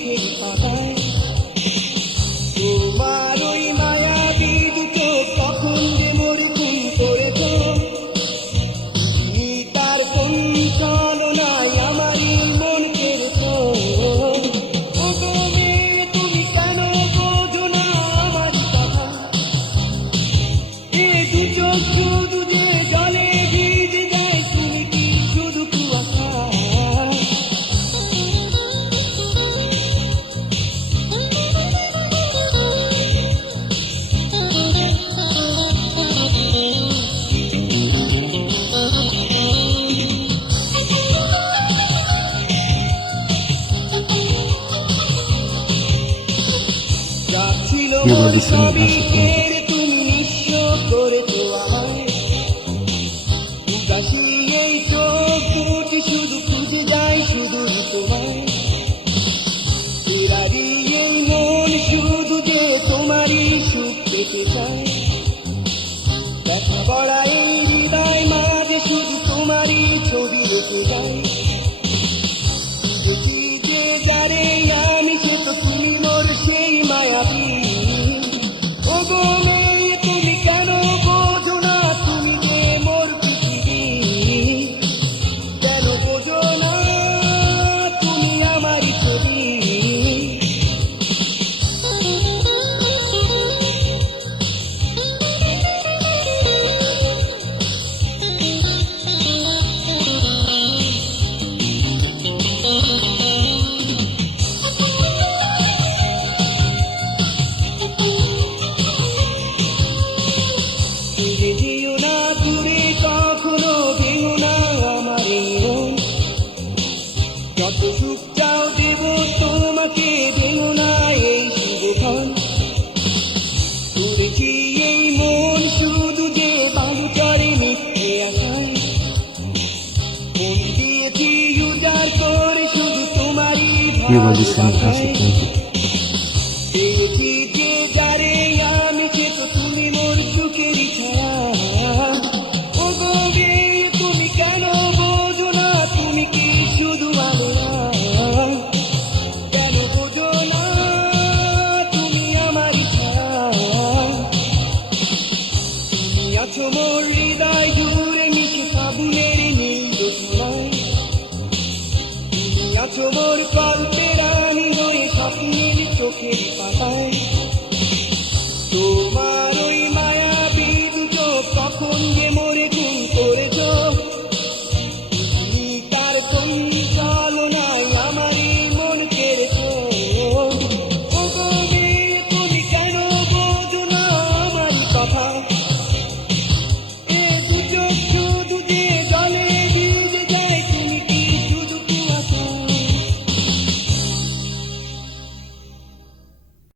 চোখের পাতায় তোমার ওই মায়াবী দুটো কখন যে মোর খুন করেছ তার কোন ছলনায় আমারই মন কেড়েছ। ও গো মেয়ে তুমি কেন বোঝো না আমার কথা, এ দু চোখ শুধু যে জলে ভিজে যায় তুমি কি শুধু কুয়াশা। ছিল সবের তুমি নিঃস্ব করেছো আমায়, উদাসী এই চোখ দুটি শুধু খুঁজে যায় শুধু তোমায়, এরারি এই মন শুধু যে তোমারই সুখ পেতে চায়, দেখা পড়া এই হৃদয় মাঝে শুধু তোমারই ছবি রেখে যায়। বুঝি যে যারে আমি সে তো তুমি মোর সেই মায়াবী। ও গো মেয়ে তুমি কেন বোঝো না তুমি যে মোর পৃথিবী, কেন বোঝো না তুমি আমারই ছবি। যেও না দূরে কখনো যেও না আমার মন, যত সুখ চাও দেব তোমাকে যেও না এই শুভক্ষণ। তুলেছি এই মন শুধু যে বালুচরে মিথ্যে আশায়, মন দিয়েছি উজাড় করে শুধু তোমারই ভালোবাসায়। পেয়েছি যে যারে আমি সে তো তুমি মোর সুখেরই ছায়া। ও গো মেয়ে তুমি কেন বোঝো না তুমি কি শুধু ভালো না, কেন বোঝো না তুমি আমারই ছায়া। তুমি আছো মোর হৃদয় জুড়ে মিশে ফাগুনের নীল জোছনায়, তুমি আছো মোর